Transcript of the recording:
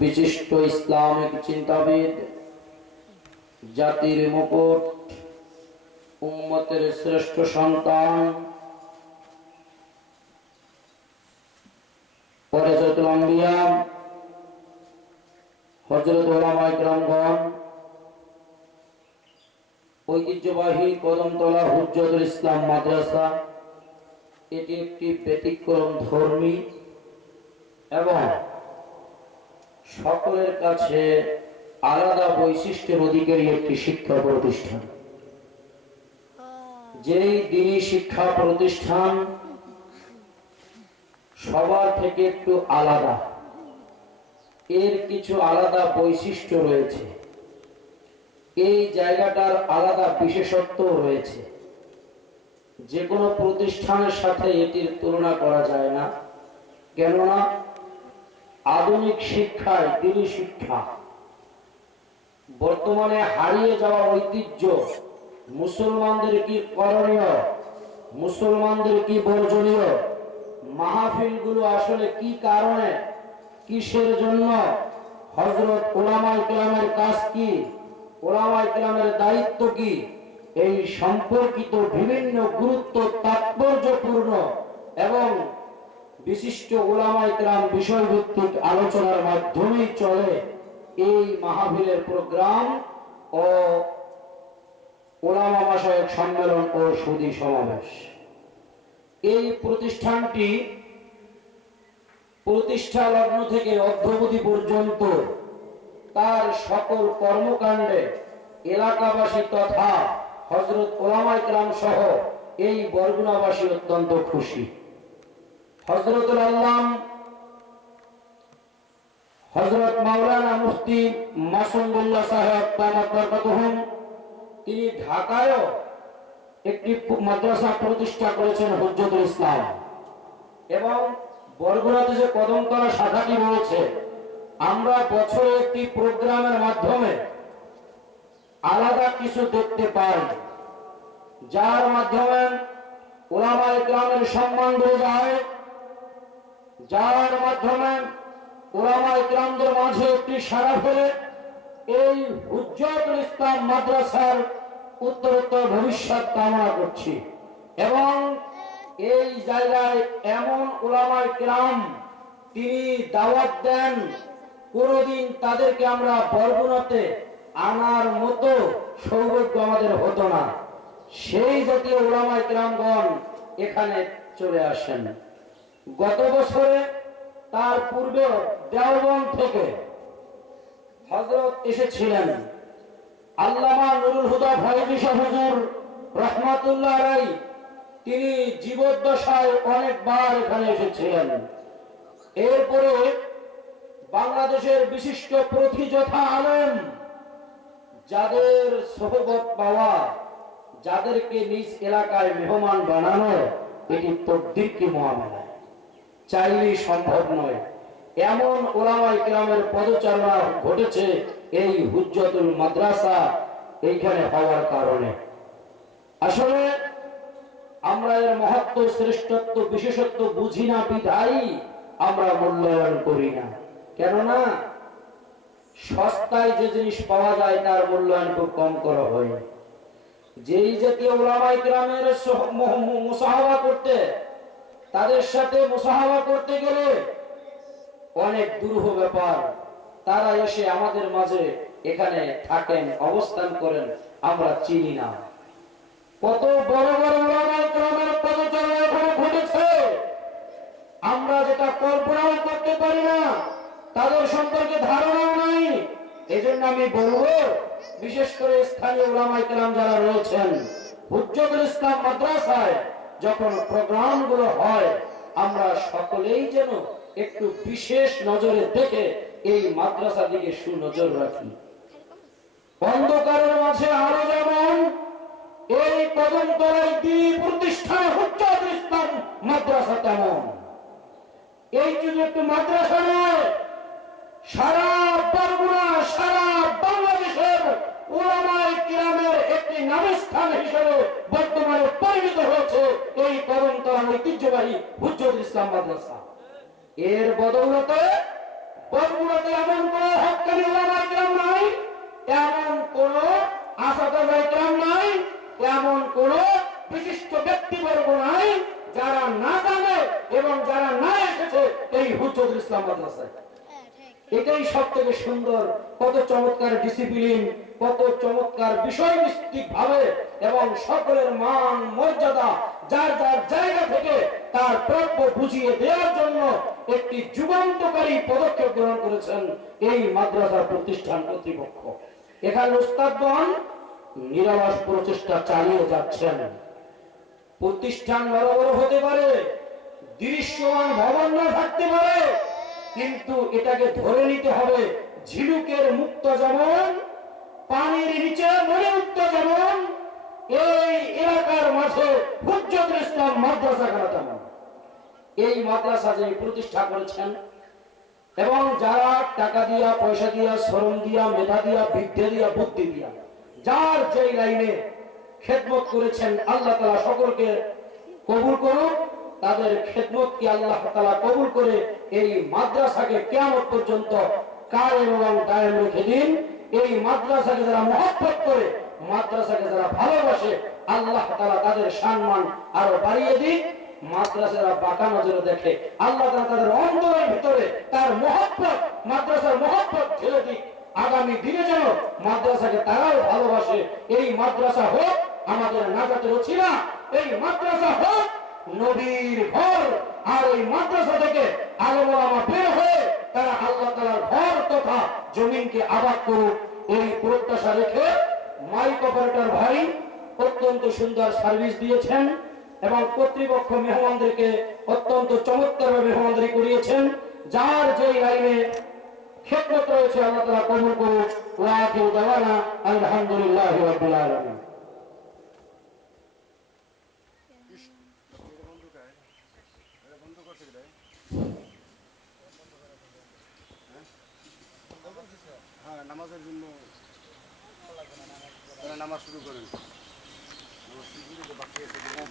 विशिष्ट इस्लामिक चिंताविद, जातिर मुकुट, उम्मतेर श्रेष्ठ सन्तान, वरासातुल अंबिया हजरत उलामाए किरामगण, ঐতিহ্যবাহী কদমতলা হুজ্জতুল ইসলাম মাদ্রাসা এটি একটি ব্যতিক্রম ধর্মী এবং সকলের কাছে আলাদা বৈশিষ্ট্যের অধিকারী একটি শিক্ষা প্রতিষ্ঠান। যেই দ্বীনি শিক্ষা প্রতিষ্ঠান সবার থেকে একটু আলাদা, এর কিছু আলাদা বৈশিষ্ট্য রয়েছে, এই জায়গাটার আলাদা বিশেষত্ব রয়েছে। যে কোনো প্রতিষ্ঠানের সাথে এটির তুলনা করা যায় না, কেননা আধুনিক শিক্ষায় দ্বীনি শিক্ষা বর্তমানে হারিয়ে যাওয়া ঐতিহ্য, মুসলমানদের কি করণীয়, মুসলমানদের কি বর্জনীয়, মাহফিলগুলো আসলে কি কারণে, কিসের জন্য, হযরত উলামায়ে কেরামের কাজ কি, উলামায়ে কেরামের দায়িত্ব কি, এই সম্পর্কিত বিভিন্ন গুরুত্ব তাৎপর্যপূর্ণ এবং বিশিষ্ট উলামায়ে কেরাম বিষয়ভিত্তিক আলোচনার মাধ্যমেই চলে এই মাহফিলের প্রোগ্রাম ও উলামা মাশায়েখ সম্মেলন ও সুধী সমাবেশ। এই প্রতিষ্ঠানটি প্রতিষ্ঠা লগ্ন থেকে অদ্যাবধি পর্যন্ত তার সকল কর্মকাণ্ডে এলাকাবাসী তথা হযরত উলামায়ে কেরাম সহ এই বরগুনাবাসী অত্যন্ত খুশি। হযরতুল আল্লাম হযরত মাওলানা মুফতি মাসুমুল্লাহ সাহেব দামাত বরকাতুহুম, তিনি ঢাকায় একটি মাদ্রাসা প্রতিষ্ঠা করেছেন হুজ্জতুল ইসলাম, এবং বরগুনাতে যে কদমতলা শাখাটি রয়েছে, আমরা বছরে একটি প্রোগ্রামের মাধ্যমে আলাদা কিছু দেখতে পাই, যার মাধ্যমে উলামায়ে কেরামের সম্মান বেড়ে যায়, যার মাধ্যমে উলামায়ে কেরামদের মাঝে একটি সাড়া ফেলে এই হুজ্জতুল ইসলাম মাদ্রাসার উত্তরোত্তর ভবিষ্যৎ কামনা করছি। এবং এই জায়গায় এমন উলামায়ে কেরাম তিনি দাওয়াত দেন, কোনদিন তাদেরকে আমরা বরগুনাতে আনার মতো সৌভাগ্য আমাদের হতো না। সেই জাতীয় উলামায়ে কেরামগণ এখানে চলে আসেন। গত বছরে, তার পূর্বে দেওবন্দ থেকে হযরত এসেছিলেন আল্লামা নুরুল হুদা ফয়জী শাহ হুজুর রাহমাতুল্লাহ আলাইহি, তিনি জীবদ্দশায় অনেকবার এখানে এসেছিলেন। এরপরে বাংলাদেশের বিশিষ্ট প্রথিযোদ্ধা আলেম, যাদের সোহবত পাওয়া, যাদেরকে নিজ এলাকায় মেহমান বানানো, এটি তকদীর কি মুআমালা, চাইলেই সম্ভব নয়। এমন উলামায়ে কেরামের পদচারণা ঘটেছে এই হুজ্জতুল মাদ্রাসা এইখানে হওয়ার কারণে। আসলে আমরা এর মহত্ব, শ্রেষ্ঠত্ব, বিশেষত্ব বুঝি না বিধায় আমরা মূল্যায়ন করি না। কেননা সস্তায় যে জিনিস পাওয়া যায় তার মূল্যায়ন খুব কম করা হয়। যেই জাতীয় উলামায়ে কেরামের মুসাহাবা করতে, তাদের সাথে মুসাহাবা করতে গেলে অনেক দুরূহ ব্যাপার, তারা এসে আমাদের মাঝে এখানে থাকেন, অবস্থান করেন, আমরা চিনি না। কত বড় বড় উলামায়ে কেরামের পদচারণা এখানে ঘটেছে, আমরা যেটা কল্পনাও করতে পারি না, তাদের সম্পর্কে ধারণাও নাই। এজন্য আমি বলবো, বিশেষ করে স্থানীয় উলামায়ে কেরাম যারা রয়েছেন, হুজ্জতুল ইসলাম মাদ্রাসায় যখন প্রোগ্রামগুলো হয়, আমরা সকলেই যেন একটু বিশেষ নজরে দেখে এই মাদ্রাসা দিকে সুনজর রাখি। অন্ধকারের মাঝে আলো যেমন, এই কদমতলায় দ্বীন প্রতিষ্ঠান হুজ্জতুল ইসলাম মাদ্রাসা তেমন। এই যদি একটু মাদ্রাসা নয়, সারা বরগুনা, সারা বাংলাদেশের উলামায়ে কেরামের একটি নামস্থান হিসেবে বর্তমানে পরিণত হয়েছে এই কদমতলা ঐতিহ্যবাহী হুজ্জতুল ইসলাম মাদ্রাসা। এর বদৌলতে বরগুনাতে এমন ইসলাম মাদ্রাসায়। এটাই সব থেকে সুন্দর, কত চমৎকার ডিসিপ্লিন, কত চমৎকার বিষয়ভিত্তিক ভাবে এবং সকলের মান মর্যাদা যার যার জায়গা থেকে তার প্রাপ্য বুঝিয়ে দেওয়ার জন্য একটি যুগান্তকারী পদক্ষেপ গ্রহণ করেছেন এই মাদ্রাসার প্রতিষ্ঠান কর্তৃপক্ষ। এখানে উস্তাদগণ নিরলস প্রচেষ্টা চালিয়ে যাচ্ছেন। প্রতিষ্ঠান বড় বড় হতে পারে, দৃশ্যমান ভবন না থাকতে পারে, কিন্তু এটাকে ধরে নিতে হবে ঝিনুকের মুক্ত যেমন, পানির নিচে মণিমুক্ত যেমন, এই এলাকার মাঝে হুজ্জতুল ইসলাম মাদ্রাসা করা তেমন। এই মাদ্রাসা যিনি প্রতিষ্ঠা করেছেন এবং যারা টাকা দিয়া, পয়সা দিয়া, শ্রম দিয়া, মেধা দিয়া, বিদ্যা দিয়া, বুদ্ধি দিয়া যার যেই লাইনে খেদমত করেছেন, আল্লাহ তাআলা সকলকে কবুল করুক। তাদের খেদমতকে আল্লাহ তাআলা কবুল করে এই মাদ্রাসাকে কিয়ামত পর্যন্ত কায়েম এবং দায়েম রেখে দিন। এই মাদ্রাসাকে যারা মহব্বত করে, মাদ্রাসাকে যারা ভালোবাসে, আল্লাহ তাআলা তাদের সম্মান আরো বাড়িয়ে দিন। মাদ্রাসারা বাঁকা নজরে দেখে, আল্লাহ তাআলা তাদের অন্তরের ভিতরে তার মহব্বত, মাদ্রাসার মহব্বত ঢেলে দিক। আগামী দিনে যেন মাদ্রাসাকে তারাও ভালোবাসে। এই মাদ্রাসা হোক আমাদের নাজাতের ওসিলা, এই মাদ্রাসা হোক নবীর ঘর, আর এই মাদ্রাসা থেকে আলেম ওলামা বের হয়ে তারা আল্লাহ তাআলার ঘর তথা জমিনকে আবাদ করুক, এই প্রত্যাশা রেখে মাইক অপারেটর ভাই অত্যন্ত সুন্দর সার্ভিস দিয়েছেন এবং কর্তৃপক্ষ মেহমানদেরকে অত্যন্ত চমৎকারভাবে মেহমানদারি করিয়েছেন। যার যেই লাইনে খেদমত রয়েছে আল্লাহ তাআলা কবুল করুক। ওয়া আখিরু দাওয়ানা আলহামদুলিল্লাহি রাব্বিল আলামিন। হ্যাঁ, নামাজের জন্য নামাজ শুরু করেন। নামাজ শুরু করে বাকি আছে।